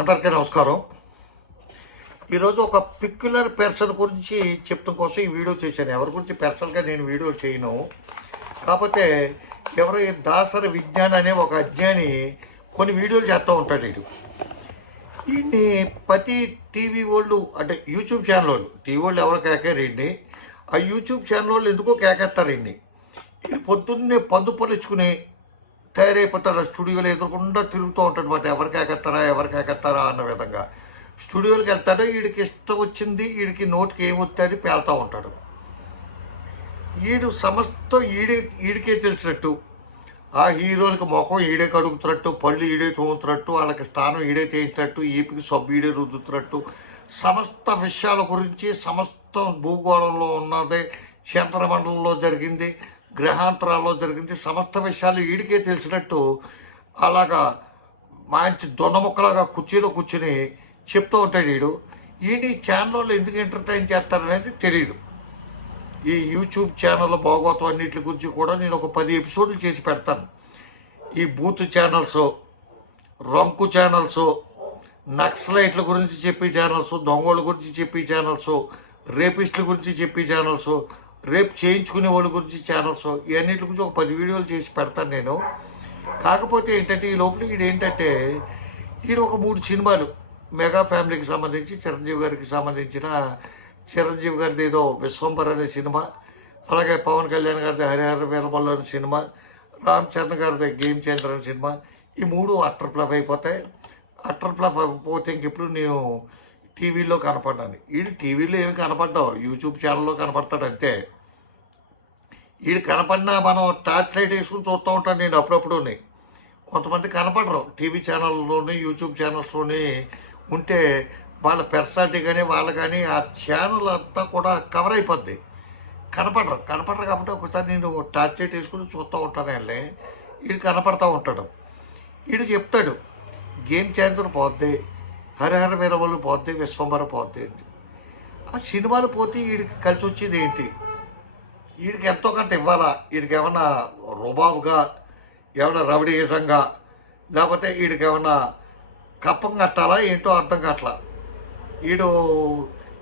అందరికీ నమస్కారం. ఈరోజు ఒక పిక్యులర్ పర్సన్ గురించి చెప్పడం కోసం ఈ వీడియో చేశాను. ఎవరి గురించి పర్సనల్గా నేను వీడియో చేయను. కాకపోతే ఎవరు దాసరి విజ్ఞాన్ అనే ఒక అజ్ఞాని కొన్ని వీడియోలు చేస్తూ ఉంటాడు. వీడిని ప్రతి టీవీ వాళ్ళు అంటే యూట్యూబ్ ఛానల్ వాళ్ళు, టీవీ వాళ్ళు ఎవరు కేకేరండి, ఆ యూట్యూబ్ ఛానల్ వాళ్ళు ఎందుకో కేకేస్తారండి. ఇది పొద్దున్నే పద్దు పొలుచుకుని తయారైపోతాడు. స్టూడియోలో ఎదురకుండా తిరుగుతూ ఉంటాడు మాట. ఎవరికి ఎక్కేస్తారా అన్న విధంగా స్టూడియోకి వెళ్తాడు. వీడికి ఇష్టం వచ్చింది, వీడికి నోటికి ఏమొస్తుంది పేలుతూ ఉంటాడు. వీడు సమస్తం వీడికే తెలిసినట్టు, ఆ హీరోలకి ముఖం ఈడే కడుగుతున్నట్టు, పళ్ళు ఈడే తోముతున్నట్టు, వాళ్ళకి స్థానం ఈడే చేయించినట్టు, ఈపికి సబ్బు ఈడే రుద్దుతున్నట్టు, సమస్త విషయాల గురించి, సమస్తం భూగోళంలో ఉన్నది, చంద్రమండలంలో జరిగింది, గ్రహాంతరాల్లో జరిగింది, సమస్త విషయాలు వీడికే తెలిసినట్టు అలాగా మంచి దొండముక్కలాగా కుర్చీలో కూర్చుని చెప్తూ ఉంటాడు. వీడి ఛానల్లో ఎందుకు ఎంటర్టైన్ చేస్తారనేది తెలియదు. ఈ యూట్యూబ్ ఛానల్ భాగవతం అన్నిటి గురించి కూడా నేను ఒక 10 ఎపిసోడ్లు చేసి పెడతాను. ఈ బూత్ ఛానల్స్, రంకు ఛానల్స్, నక్సలైట్ల గురించి చెప్పే ఛానల్స్, దొంగోళ్ళ గురించి చెప్పే ఛానల్స్, రేపిస్టుల గురించి చెప్పే ఛానల్స్, రేపు చేయించుకునే వాళ్ళ గురించి ఛానల్స్, ఇవన్నిటి గురించి ఒక 10 వీడియోలు చేసి పెడతాను నేను. కాకపోతే ఏంటంటే ఈ లోపల ఏంటంటే ఈడు ఒక 3 సినిమాలు మెగా ఫ్యామిలీకి సంబంధించి చిరంజీవి గారికి సంబంధించిన, చిరంజీవి గారిది ఏదో విశ్వంబర్ అనే సినిమా, అలాగే పవన్ కళ్యాణ్ గారిది హరిహర వీరమల్లు అనే సినిమా, రామ్ చరణ్ గారిది గేమ్ చేంజర్ అనే సినిమా, ఈ 3 అట్టర్ ఫ్లాప్ అయిపోతాయి. అట్టర్ ఫ్లాప్ అయిపోతే ఇంకెప్పుడు నేను టీవీలో కనపడ్డాను. వీడు టీవీలో ఏమి కనపడ్డావు, యూట్యూబ్ ఛానల్లో కనపడతాడు అంతే. వీడు కనపడినా మనం టార్చ్ లైట్ వేసుకుని చూస్తూ ఉంటాను నేను అప్పుడప్పుడు. కొంతమంది కనపడరు టీవీ ఛానల్లోని, యూట్యూబ్ ఛానల్స్లోని ఉంటే వాళ్ళ పర్సనాలిటీ కానీ వాళ్ళు కానీ ఆ ఛానల్ అంతా కూడా కవర్ అయిపోద్ది. కనపడరు కాబట్టి ఒకసారి నేను టార్చ్ లైట్ వేసుకుని చూస్తూ ఉంటాను. వెళ్ళి వీడు కనపడతా ఉంటాడు. వీడు చెప్తాడు గేమ్ చేంజర్ పోద్ది, హరిహర వీరమల్లు పోద్ది, విశ్వంబర పోద్ది. ఆ సినిమాలు పోతే వీడికి కలిసి వచ్చేది ఏంటి? వీడికి ఎంతో కొంత ఇవ్వాలా? వీడికి ఏమన్నా రుబాబుగా, ఏమన్నా రవిడీసంగా, లేకపోతే వీడికి ఏమన్నా కప్పం కట్టాలా ఏంటో అర్థం కావట్లా.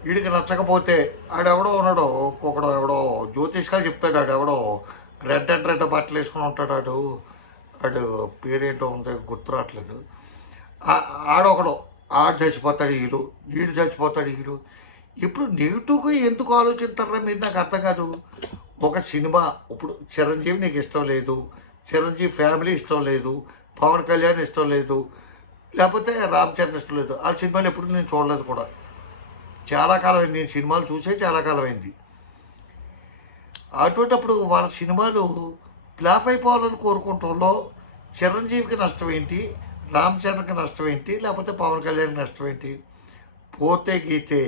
వీడికి నచ్చకపోతే ఆడెవడో ఉన్నాడో, ఒక్కొక్కడో ఎవడో జ్యోతిష్కాలు చెప్తాడు. ఆడెవడో రెడ్ బట్టలు వేసుకుని ఉంటాడు. ఆడు పేరేంటో ఉంది గుర్తు రావట్లేదు. ఆడొకడో ఆడు చచ్చిపోతాడు, వీడు చచ్చిపోతాడు. ఇప్పుడు నెగిటివ్గా ఎందుకు ఆలోచిస్తారా మీరు? నాకు అర్థం కాదు. ఒక సినిమా ఇప్పుడు చిరంజీవి నీకు ఇష్టం లేదు, చిరంజీవి ఫ్యామిలీ ఇష్టం లేదు, పవన్ కళ్యాణ్ ఇష్టం లేదు, లేకపోతే రామ్ చరణ్ ఇష్టం లేదు. ఆ సినిమాలు ఎప్పుడు నేను చూడలేదు కూడా. చాలా కాలం అయింది నేను సినిమాలు చూసే, చాలా కాలం అయింది. అటువంటిప్పుడు వాళ్ళ సినిమాలు ఫ్లాప్ అయిపోవాలని కోరుకుంటంలో చిరంజీవికి నష్టం ఏంటి, రామ్ చరణ్కి నష్టం ఏంటి, లేకపోతే పవన్ కళ్యాణ్కి నష్టం ఏంటి? పోతే గీతే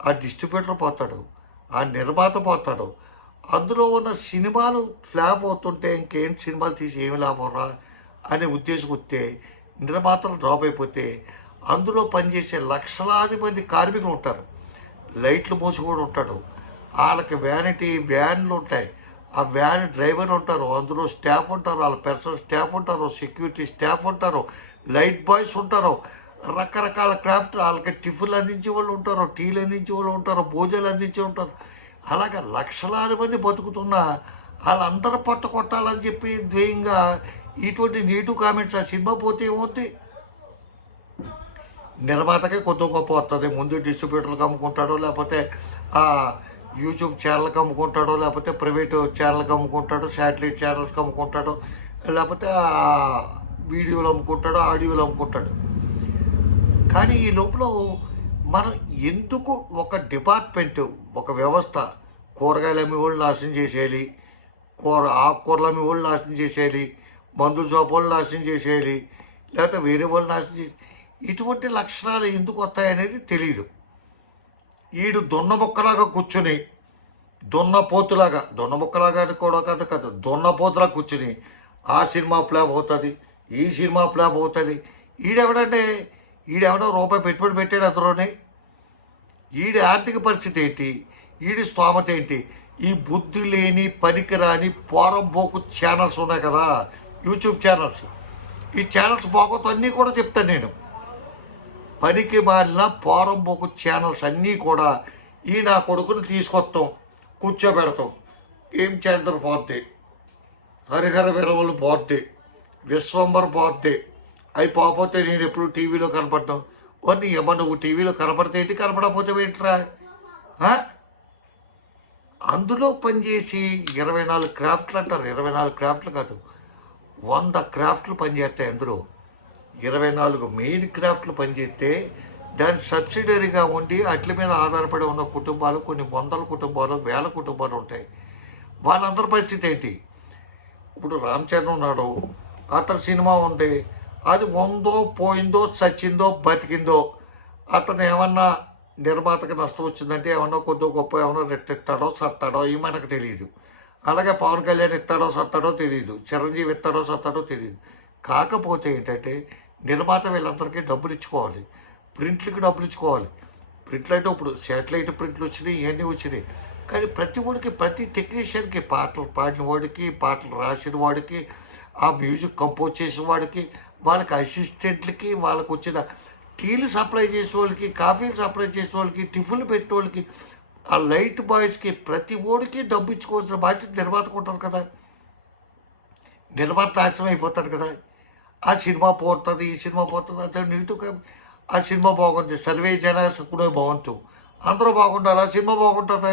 ఆ డిస్ట్రిబ్యూటర్ పోతాడు, ఆ నిర్మాత పోతాడు. అందులో ఉన్న సినిమాలు ఫ్లాప్ అవుతుంటే ఇంకేం సినిమాలు తీసి ఏమి లాభం రా అనే ఉద్దేశం వస్తే, నిర్మాతలు డ్రాప్ అయిపోతే అందులో పనిచేసే లక్షలాది మంది కార్మికులు ఉంటారు. లైట్లు మోసి కూడా ఉంటాడు. వాళ్ళకి వ్యాన్లు ఉంటాయి, ఆ వ్యాన్ డ్రైవర్ ఉంటారు, అందులో స్టాఫ్ ఉంటారు, వాళ్ళ పర్సనల్ స్టాఫ్ ఉంటారు, సెక్యూరిటీ స్టాఫ్ ఉంటారు, లైట్ బాయ్స్ ఉంటారు, రకరకాల క్రాఫ్ట్, వాళ్ళకి టిఫిన్లు అందించే వాళ్ళు ఉంటారు, టీలు అందించే వాళ్ళు ఉంటారు, భోజనాలు అందించే ఉంటారు. అలాగే లక్షలాది మంది బతుకుతున్నా వాళ్ళందరూ పట్ట కొట్టాలని చెప్పి ధ్యేయంగా ఇటువంటి నెగిటివ్ కామెంట్స్. ఆ సినిమా పోతే ఏమవుతుంది? నిర్మాతకే కొద్ది గొప్ప వస్తుంది. ముందు డిస్ట్రిబ్యూటర్లకు అమ్ముకుంటాడో, లేకపోతే యూట్యూబ్ ఛానల్కి అమ్ముకుంటాడో, లేకపోతే ప్రైవేటు ఛానల్కి అమ్ముకుంటాడో, శాటిలైట్ ఛానల్స్కి అమ్ముకుంటాడో, లేకపోతే వీడియోలు అమ్ముకుంటాడో, ఆడియోలు అమ్ముకుంటాడు. కానీ ఈ లోపల మనం ఎందుకు ఒక డిపార్ట్మెంటు, ఒక వ్యవస్థ, కూరగాయలు అమ్మే వాళ్ళు నాశనం చేసేయాలి, ఆకుకూరలు అమ్మే వాళ్ళు నాశనం చేసేయాలి, మందుల షాపు వాళ్ళు నాశనం చేసేయాలి, లేకపోతే వేరే వాళ్ళు నాశనం చేసి, ఇటువంటి లక్షణాలు ఎందుకు వస్తాయనేది తెలియదు. వీడు దున్నముక్కలాగా కూర్చుని, దున్నముక్కలాగా కూడా కాదు, దున్నపోతులాగా కూర్చుని ఆ సినిమా ఫ్లాప్ అవుతుంది, ఈ సినిమా ఫ్లాప్ అవుతుంది. ఈడెవడో రూపాయి పెట్టుబడి పెట్టాడు అందులోనే. ఈడి ఆర్థిక పరిస్థితి ఏంటి, ఈడి స్తోమత ఏంటి? ఈ బుద్ధి లేని పనికిరాని పోరంబోకు ఛానల్స్ ఉన్నాయి కదా, యూట్యూబ్ ఛానల్స్. ఈ ఛానల్స్ బాగోతో అన్నీ కూడా చెప్తాను నేను. పనికి మాలిన పోరంబోకు ఛానల్స్ అన్నీ కూడా ఈ నా కొడుకుని తీసుకొస్తాం, కూర్చోబెడతాం. ఏం చంద్ర పోద్ది, హరిహర వీరవులు పోద్ది, విశ్వంబర్ పోద్ది. అవి పోతే నేను ఎప్పుడు టీవీలో కనపడతాం. నీ ఏమో నువ్వు టీవీలో కనపడితే ఏంటి, కనపడకపోతే ఏంట్రా? అందులో పనిచేసి 24 క్రాఫ్ట్లు అంటారు. 24 క్రాఫ్ట్లు కాదు, 100 క్రాఫ్ట్లు పనిచేస్తాయి. అందులో 24 మెయిన్ క్రాఫ్ట్లు పనిచేస్తే దాని సబ్సిడరీగా ఉండి అట్ల మీద ఆధారపడి ఉన్న కుటుంబాలు కొన్ని వందల కుటుంబాలు, వేల కుటుంబాలు ఉంటాయి. వాళ్ళందరి పరిస్థితి ఏంటి? ఇప్పుడు రామచంద్ర ఉన్నాడు, అతని సినిమా ఉంది, అది ఉందో పోయిందో చచ్చిందో బతికిందో, అతను ఏమన్నా నిర్మాతకి నష్టం వచ్చిందంటే ఏమన్నా కొద్దిగా గొప్ప ఏమన్నా రెట్టిస్తాడో సత్తాడో ఇవి మనకు తెలియదు. అలాగే పవన్ కళ్యాణ్ ఇస్తాడో సత్తాడో తెలియదు, చిరంజీవి ఇస్తాడో సత్తాడో తెలియదు. కాకపోతే ఏంటంటే నిర్మాత వీళ్ళందరికీ డబ్బులు ఇచ్చుకోవాలి, ప్రింట్లకి డబ్బులు ఇచ్చుకోవాలి. ప్రింట్లు అంటే ఇప్పుడు శాటిలైట్ ప్రింట్లు వచ్చినాయి, ఇవన్నీ వచ్చినాయి. కానీ ప్రతి వాడికి, ప్రతి టెక్నీషియన్కి, పాటలు పాడిన వాడికి, పాటలు రాసిన వాడికి, ఆ మ్యూజిక్ కంపోజ్ చేసిన వాడికి, వాళ్ళకి అసిస్టెంట్లకి, వాళ్ళకి వచ్చిన టీలు సప్లై చేసే వాళ్ళకి, కాఫీలు సప్లై చేసే వాళ్ళకి, టిఫిన్లు పెట్టే వాళ్ళకి, ఆ లైట్ బాయ్స్కి, ప్రతి ఓడికి డబ్బు ఇచ్చుకోవాల్సిన బాధ్యత నిర్మాతకు ఉంటుంది కదా. నిర్మాత నాశనం అయిపోతాడు కదా. ఆ సినిమా పోతుంది, ఈ సినిమా పోతుంది, అతను నీటుగా ఆ సినిమా బాగుంది, సర్వే జన కూడా బాగుంటు, అందరూ బాగుండాలి, ఆ సినిమా బాగుంటుందా?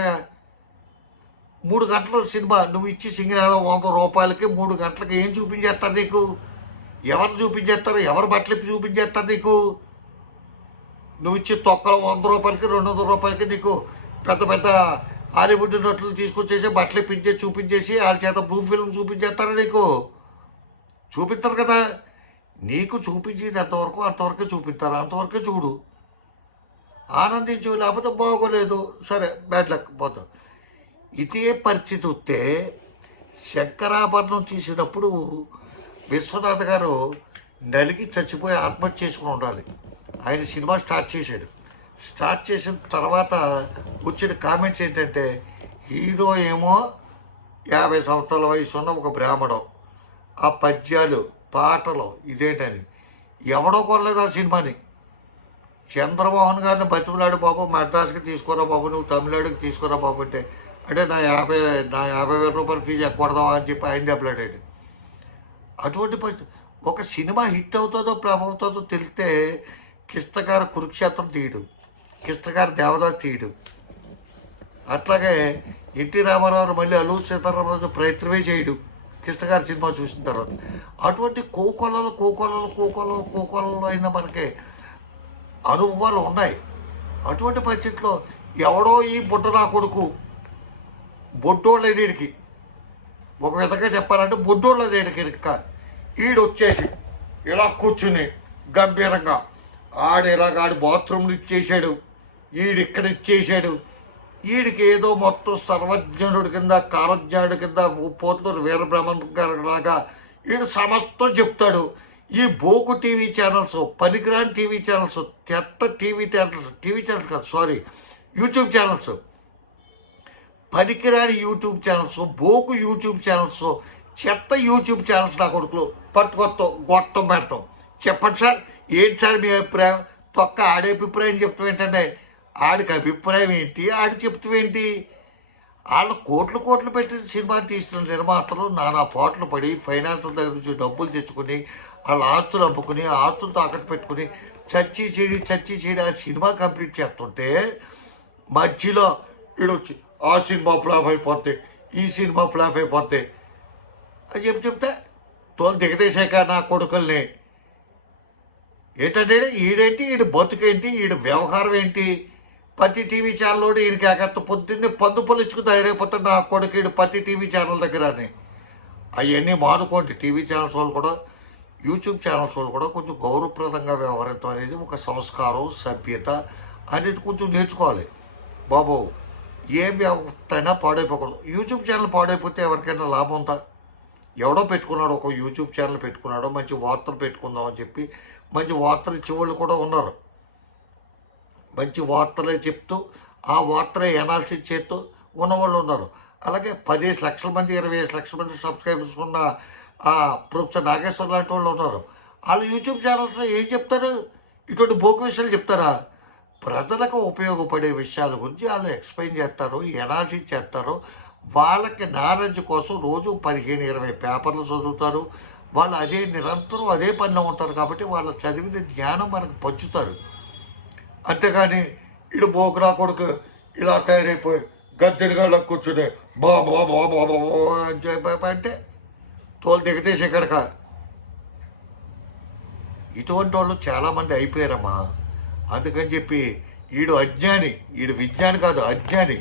3 గంటల సినిమా నువ్వు ఇచ్చి సింగనాల 100 రూపాయలకి 3 గంటలకి ఏం చూపించేస్తారు నీకు? ఎవరు చూపించేస్తారు? ఎవరు బట్టలు చూపించేస్తారు నీకు? నువ్వు ఇచ్చి తొక్కలు 100 రూపాయలకి 200 రూపాయలకి నీకు పెద్ద పెద్ద హాలీవుడ్ నటులు తీసుకొచ్చేసి బట్టలు ఇప్పించేసి చూపించేసి వాళ్ళ చేత బ్లూ ఫిల్మ్ చూపించేస్తారా నీకు? చూపిస్తారు కదా. నీకు చూపించేది ఎంతవరకు అంతవరకే చూపిస్తారు, అంతవరకే చూడు, ఆనందించు. లేకపోతే బాగోలేదు, సరే బ్యాడ్ లక్ పోతాం. ఇదే పరిస్థితి వస్తే శంకరాభరణం తీసినప్పుడు విశ్వనాథ్ గారు నలిగి చచ్చిపోయి ఆత్మహత్య చేసుకుని ఉండాలి. ఆయన సినిమా స్టార్ట్ చేశాడు. స్టార్ట్ చేసిన తర్వాత వచ్చిన కామెంట్స్ ఏంటంటే, హీరో ఏమో 50 సంవత్సరాల వయసు ఉన్న ఒక బ్రాహ్మణం, ఆ పద్యాలు పాటలు ఇదేంటని. ఎవడో కొనలేదు ఆ సినిమాని. చంద్రమోహన్ గారిని బతిమలాడు, బాబు మద్రాసుకి తీసుకురా బాబు, నువ్వు తమిళనాడుకి తీసుకురా బాబు అంటే నా 50,000 రూపాయల ఫీజు ఎక్కడదావా అని చెప్పి ఆయన దెబ్బలాడాడు. అటువంటి పరిస్థితి. ఒక సినిమా హిట్ అవుతుందో ఫ్లాప్ అవుతుందో తెలిస్తే కిష్టగారు కురుక్షేత్రం తీయడు, కిష్టగారు దేవదాస్ తీయడు. అట్లాగే ఎన్టీ రామారావు మళ్ళీ అల్లు సీతారామరాజు ప్రయత్నమే చేయడు కిష్టగారి సినిమా చూసిన తర్వాత. అటువంటి కోకొలలో అయినా మనకి అనుభవాలు ఉన్నాయి. అటువంటి పరిస్థితిలో ఎవడో ఈ బుట్ట నా కొడుకు, బొడ్డోళ్ళ దీనికి ఒక విధంగా చెప్పాలంటే బొడ్డోళ్ళ దీనికి ఈడు వచ్చేసి ఇలా కూర్చుని గంభీరంగా ఆడు బాత్రూమ్లు ఇచ్చేసాడు, ఈడిక్కడ ఇచ్చేసాడు. వీడికి ఏదో మొత్తం సర్వజ్ఞనుడి కింద, కాలజ్ఞానుడి కింద, పోతున్న వీరబ్రహ్మణ్ గారి లాగా వీడు సమస్తం చెప్తాడు. ఈ బోకు టీవీ ఛానల్స్, పనికిరాని టీవీ ఛానల్స్, చెత్త టీవీ ఛానల్స్ కాదు, సారీ, యూట్యూబ్ ఛానల్స్, పనికిరాని యూట్యూబ్ ఛానల్స్, బోకు యూట్యూబ్ ఛానల్స్, చెత్త యూట్యూబ్ ఛానల్స్ నా కొడుకులు పట్టుకొస్తాం, గొట్టం పెడతాం. చెప్పండి సార్, ఏంటి సార్ మీ అభిప్రాయం? తొక్క ఆడే అభిప్రాయం చెప్తాం ఏంటంటే, ఆడికి అభిప్రాయం ఏంటి, ఆడి చెప్తావేంటి? వాళ్ళు కోట్లు పెట్టి సినిమా తీసిన నిర్మాతలు నానా పాటలు పడి ఫైనాన్షియల్ దగ్గర నుంచి డబ్బులు తెచ్చుకొని వాళ్ళ ఆస్తులు అమ్ముకుని, ఆస్తులు తాకట్టు పెట్టుకుని చచ్చి చెడి ఆ సినిమా కంప్లీట్ చేస్తుంటే మధ్యలో వీడొచ్చి ఆ సినిమా ఫ్లాప్ అయిపోతే, ఈ సినిమా ఫ్లాప్ అయిపోతే అని చెప్తే తోలు దిగదేశాక నా కొడుకుల్ని ఏంటంటే ఈడేంటి, ఈడు బతుకేంటి, ఈడు వ్యవహారం ఏంటి? ప్రతి టీవీ ఛానల్ ఈయనకి ఎగత్త పొద్దున్నే పందు పొలుచుకు తయారైపోతాడు నా కొడుకు ఈడు ప్రతి టీవీ ఛానల్ దగ్గర అని. అవన్నీ మానుకోండి. టీవీ ఛానల్స్ వాళ్ళు కూడా, యూట్యూబ్ ఛానల్స్ వాళ్ళు కూడా కొంచెం గౌరవప్రదంగా వ్యవహరించడం అనేది ఒక సంస్కారం, సభ్యత అనేది కొంచెం నేర్చుకోవాలి బాబు. ఏ వ్యవస్థ అయినా పాడైపోకూడదు. యూట్యూబ్ ఛానల్ పాడైపోతే ఎవరికైనా లాభం ఉందా? ఎవడో పెట్టుకున్నాడు, ఒక యూట్యూబ్ ఛానల్ పెట్టుకున్నాడు, మంచి వార్తలు పెట్టుకుందాం అని చెప్పి మంచి వార్తలు ఇచ్చేవాళ్ళు కూడా ఉన్నారు. మంచి వార్తలే చెప్తూ ఆ వార్తలే ఎనాలిసిస్ చేస్తూ ఉన్నవాళ్ళు ఉన్నారు. అలాగే 15 లక్షల మంది 25 లక్షల మంది సబ్స్క్రైబర్స్ ఉన్న ప్రొఫెసర్ నాగేశ్వర్ లాంటి వాళ్ళు ఉన్నారు. వాళ్ళు యూట్యూబ్ ఛానల్స్లో ఏం చెప్తారు? ఇటువంటి బోకు విషయాలు చెప్తారా? ప్రజలకు ఉపయోగపడే విషయాల గురించి వాళ్ళు ఎక్స్ప్లెయిన్ చేస్తారు, ఎనాలిసిస్ చేస్తారు. వాళ్ళకి నాలెడ్జ్ కోసం రోజు 15-20 పేపర్లు చదువుతారు. వాళ్ళు అదే నిరంతరం అదే పనిలో ఉంటారు కాబట్టి వాళ్ళ చదివిన జ్ఞానం మనకు పంచుతారు. అంతేగాని ఇడు బోకురా కొడుకు ఇలా తయారైపోయి గద్దెలుగా కూర్చుని బా బా బా బా బా అని చెప్పి అంటే తోలు దిగతేసి ఎక్కడిక. ఇటువంటి వాళ్ళు చాలామంది అయిపోయారమ్మా. అందుకని చెప్పి ఈడు అజ్ఞాని, ఈడు విజ్ఞాని కాదు అజ్ఞాని.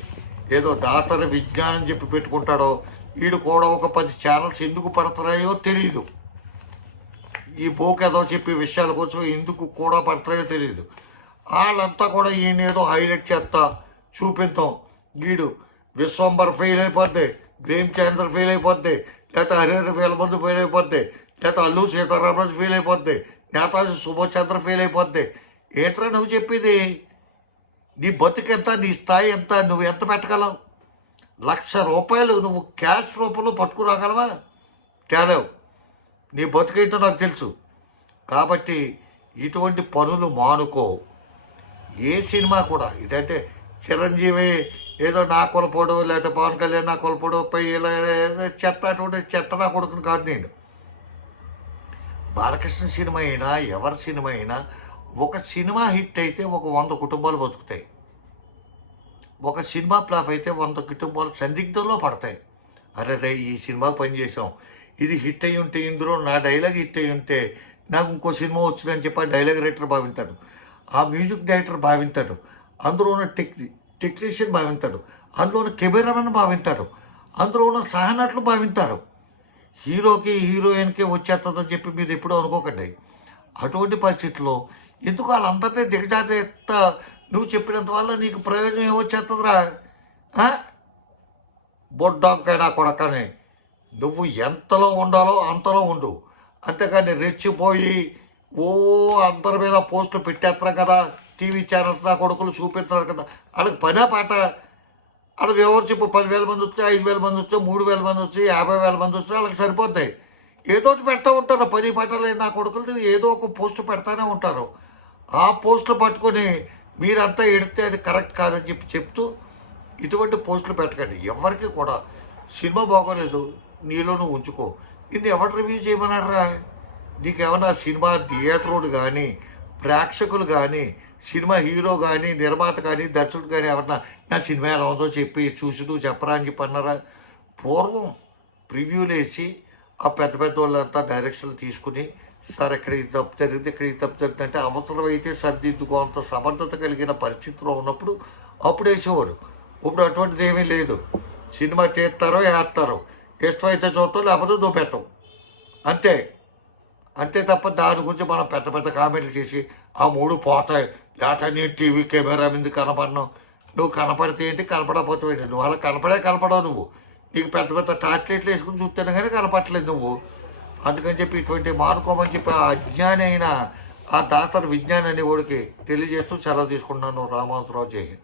ఏదో దాసరి విజ్ఞానం చెప్పి పెట్టుకుంటాడో, ఈడు కూడా ఒక 10 ఛానల్స్ ఎందుకు పడుతున్నాయో తెలియదు. ఈ బోకేదో చెప్పే విషయాల కోసం ఎందుకు కూడా పడతాయో తెలియదు. వాళ్ళంతా కూడా ఈయన ఏదో హైలైట్ చేస్తా చూపిస్తాం. వీడు విశ్వంబర్ ఫెయిల్ అయిపోద్ది, గ్రేమ్ చంద్ర ఫెయిల్ అయిపోద్ది, లేకపోతే హరిహర వేలమంది ఫెయిల్ అయిపోద్ది, లేకపోతే అల్లు సీతారామరాజు ఫెయిల్ అయిపోద్ది, నేతాజీ సుభాష్ చంద్ర ఫెయిల్ అయిపోద్ది. ఏంట్రా నువ్వు చెప్పేది? నీ బతుకెంత, నీ స్థాయి ఎంత, నువ్వు ఎంత పెట్టగలవు? ₹1,00,000 నువ్వు క్యాష్ రూపంలో పట్టుకురాగలవా? తేలేవు. నీ బతుకైతే నాకు తెలుసు. కాబట్టి ఇటువంటి పనులు మానుకో. ఏ సినిమా కూడా ఇదంటే చిరంజీవి ఏదో నా కొలపోడు, లేకపోతే పవన్ కళ్యాణ్ నా కొలపోడు, ఇలా చెత్త అటువంటి చెత్త నా కొడుకుని కాదు నేను. బాలకృష్ణ సినిమా అయినా ఎవరి సినిమా అయినా ఒక సినిమా హిట్ అయితే ఒక 100 కుటుంబాలు బతుకుతాయి. ఒక సినిమా ఫ్లాప్ అయితే 100 కుటుంబాలు సందిగ్ధంలో పడతాయి. అరే రే ఈ సినిమా పనిచేసాం, ఇది హిట్ అయ్యి ఉంటే, ఇందులో నా డైలాగ్ హిట్ అయ్యి ఉంటే నాకు ఇంకో సినిమా వచ్చిందని చెప్పి ఆ డైలాగ్ రైటర్ భావింతాడు, ఆ మ్యూజిక్ డైరెక్టర్ భావింతాడు, అందులో ఉన్న టెక్నీషియన్ భావింతాడు, అందులో ఉన్న కెమెరామెన్ భావింతాడు, అందులో ఉన్న సహనటులు భావింతారు. హీరోకి హీరోయిన్కి వచ్చేస్తుందని చెప్పి మీరు ఎప్పుడూ అనుకోకండి. అటువంటి పరిస్థితుల్లో ఎందుకు వాళ్ళందరినీ దిగజాత నువ్వు చెప్పినంత వల్ల నీకు ప్రయోజనం ఏమొచ్చేస్తుందిరా? బొడ్డాకైనా కొడకని నువ్వు ఎంతలో ఉండాలో అంతలో ఉండు. అంతేకాని రెచ్చిపోయి అందరి మీద పోస్టులు పెట్టేస్తారు కదా, టీవీ ఛానల్స్ నా కొడుకులు చూపిస్తున్నారు కదా, వాళ్ళకి పనే పాట. వాళ్ళకి ఎవరు చెప్పు 10,000 మంది వస్తే, 5,000 మంది వస్తే, 3,000 మంది వస్తే, 50,000 మంది వస్తే వాళ్ళకి సరిపోతాయి. ఏదో ఒకటి పెడతా ఉంటారు. పని పాటలు నా కొడుకులు ఏదో ఒక పోస్టు పెడతానే ఉంటారు. ఆ పోస్టులు పట్టుకొని మీరంతా ఎడితే అది కరెక్ట్ కాదని చెప్తూ ఇటువంటి పోస్టులు పెట్టకండి. ఎవరికి కూడా సినిమా బాగోలేదు నీలో నువ్వు ఉంచుకో. నిన్ను ఎవరు రివ్యూ చేయమన్నారా? నీకేమన్నా సినిమా థియేటరోడు కానీ, ప్రేక్షకులు కానీ, సినిమా హీరో కానీ, నిర్మాత కానీ, దర్శకుడు కానీ ఎవరన్నా నా సినిమా ఎలా ఉందో చెప్పి చూసి నువ్వు చెప్పరా అని చెప్పి అన్నారా? పూర్వం ప్రివ్యూలు వేసి ఆ పెద్ద పెద్ద వాళ్ళంతా డైరెక్షన్లు తీసుకుని సార్ ఇక్కడ ఇది తప్పు జరిగింది, ఇక్కడ ఇది తప్పు జరిగింది అంటే అవసరమైతే సర్దిద్దుకో అంత సమర్థత కలిగిన పరిస్థితిలో ఉన్నప్పుడు అప్పుడు వేసేవారు. ఇప్పుడు అటువంటిది ఏమీ లేదు. సినిమా తీస్తారో వేస్తారో, ఇష్టమైతే చూస్తాం లేకపోతే దూపేస్తాం, అంతే. అంతే తప్ప దాని గురించి మనం పెద్ద పెద్ద కామెంట్లు చేసి ఆ 3 పోతాయి లేకపోతే నేను టీవీ కెమెరా మీద కనపడను. నువ్వు కనపడితే ఏంటి, కనపడకపోతే ఏంటి? నువ్వు అలా కనపడవు. నువ్వు నీకు పెద్ద పెద్ద టార్చ్ లైట్లు వేసుకుని చూస్తేనే కానీ కనపడలేదు నువ్వు. అందుకని చెప్పి ఇటువంటి మానుకోమని చెప్పి ఆ అజ్ఞాని అయిన ఆ దాసరి విజ్ఞాని అనే వాడికి తెలియజేస్తూ సెలవు తీసుకుంటున్నాను. రామాంతరావు జై హింద్.